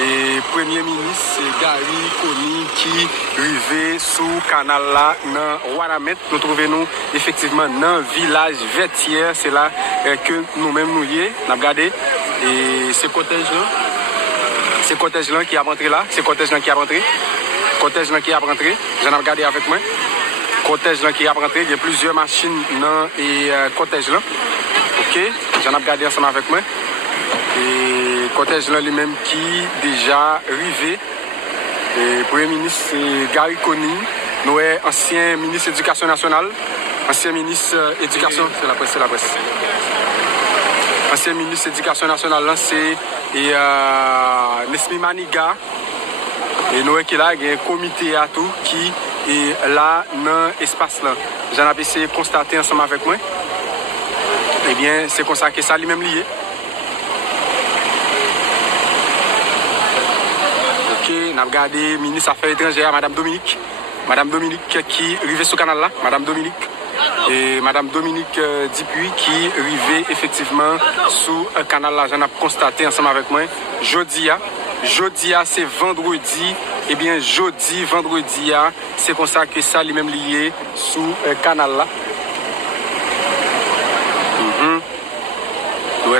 Et Premier ministre Gary Koni qui arrivé sous canal là dans Waramet. Nous trouvons effectivement dans le village Vertière. C'est là que nous-mêmes nous y avons regardé. Et ce cortège là qui a rentré là, ce cortège là qui a rentré. Cortège là qui a rentré. J'en ai regardé avec moi. Cortège là qui a rentré. Il y a plusieurs machines dans et cortège là. Ok, j'en ai regardé ensemble avec moi. Et cortège là lui-même qui déjà arrivé. Et Premier ministre Gary Koni, nous est ancien ministre de l'Éducation nationale, ancien ministre éducation, c'est la presse. Ancien ministre de l'Éducation nationale, là c'est Nesmi Maniga. Et nous qui là, il y a un comité à tout qui est là dans l'espace là. J'en ai essayé de constater ensemble avec moi. Eh bien, c'est comme ça que ça lui-même lié. Ok, on a regardé le ministre des Affaires étrangères, Madame Dominique. Madame Dominique qui arrivait sur le canal là. Madame Dominique. Et Madame Dominique Dupuis qui arrivait effectivement sous le canal là. J'en ai constaté ensemble avec moi. Jeudi, c'est vendredi. Eh bien, vendredi, c'est comme ça que ça lui-même lié sous le canal là.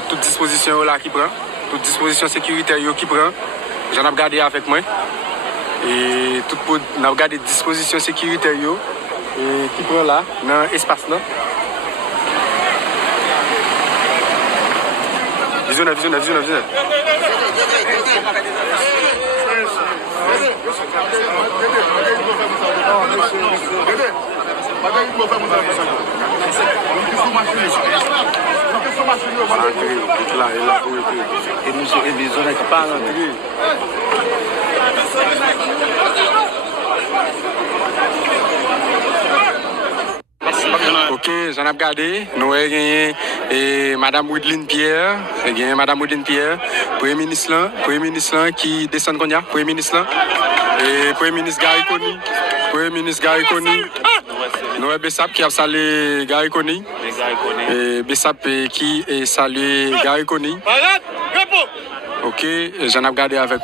Toute disposition là qui prend, toute disposition sécuritaire qui prend, j'en ai regardé avec moi. Et on a regardé disposition sécuritaire qui prend là, dans l'espace là. Visionnel. Ok, j'en ai regardé. Nous avons gagné Madame Woodline Pierre. Premier ministre là, qui descend de Konya. Premier ministre là. Et Premier ministre Gary Koni. Nous avons Bessap qui a salué Gary Koni. Et Bessap qui a salué Gary Koni. Ok, j'en ai regardé avec